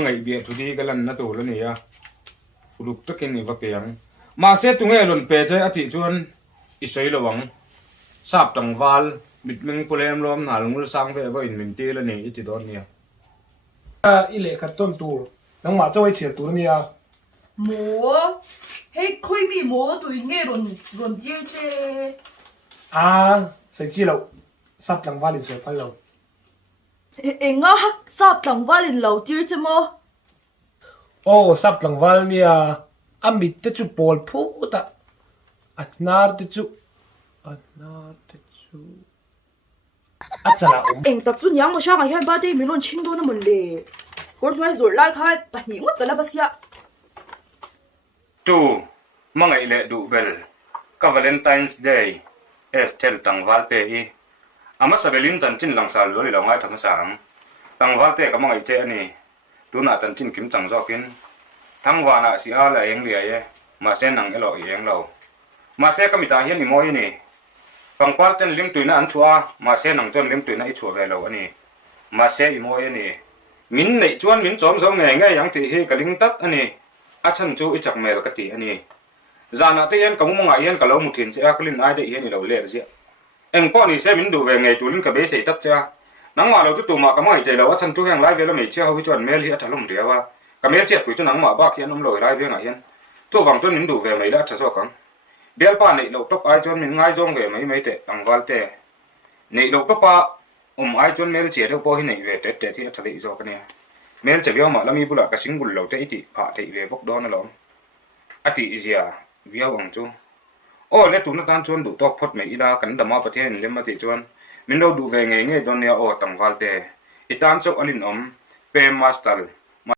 ngày bịa thu đi cái lần nó tổ lên này à lục tất cái này vật tiếng mà sẽ tung nghe luận bề chơi ati chuan isai lawang sap tlangval mit meng polem lom hal ngul sang ve vo in min ti la ni ti don nia i lehkhathawn tur nang ma chawai chhial tur nia mo hey khoi mi mo tu nge ron tir che sai chi lo sap tlangval in soi pal lo enga sap tlangval in lo tir che mo sap tlangval nia amit te chu pol phu ta atnar te chu achala eng tak chu nyang mo sha ga hian ba te mi ron ching do na mun le kor mai zor lai khai pa ni ngot la basia tu mangai le du bel ka valentines day es tel tlangval te I ama sabelin chanchin langsal lo li longai thang sang tlangval te ka mangai che ani tu na chanchin kim chang zo kin thangwana si a la eng lia ye ma se nang elo eng lo ma se ka mi ta hian ni moi ni pangpal ten lim tuina an chua ma se nang chon lim tuina I chua ve lo ani ma se I moi ani min nei chuan min chom zo nge nge yang ti hi kaling tak ani a chan chu I chak mel ka ti ani zana te yen kamu nga yen kalo muthin che aklin ai de yen I lo ler zia eng po ni se min du ve nge tulin ka be sei tak cha nang ma lo chu tu ma ka mai te lo a chan chu hang lai ve lo me che ho chuan mel hi a thalum riawa ka mel chet pu chu nang ma ba khian om loi lai ve nga hian tu wang chun min du ve mai da cha so kang bel pa nei lo top ai chon min ngai jong ve mai te tlangval te nei lo top pa ai chon mel che do po hi nei ve te te thi a thali zo ka ne mel che viau ma lami bula ka singul lo te iti pha thei ve bok don lo ati izia viau ang chu le tu na tan chon du tok phot mai ila kan dama pathian lem ma ti chon min lo du ve nge nge don ne tlangval te itan chok alin om pe master